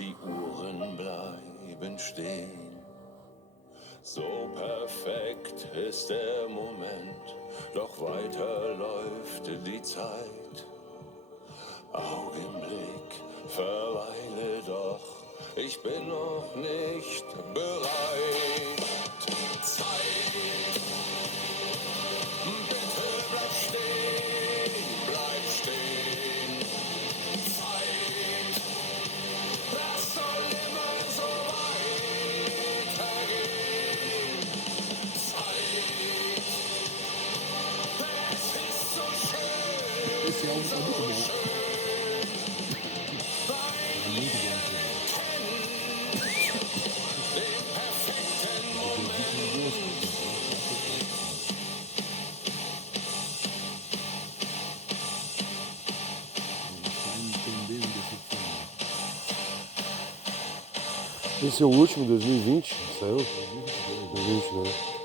die Uhren bleiben stehen. So perfekt ist der Moment, doch weiter läuft die Zeit. Augenblick, verweile doch, ich bin noch nicht bereit. Zeit, bitte bleib stehen, Zeit, das soll immer so weitergehen. Zeit, es ist so schön, Esse álbum tá muito bom. den perfekten Eu acredito em gosto. Está entendendo decepcionar. Esse é o último, 2020, saiu? 2022. 2020, né?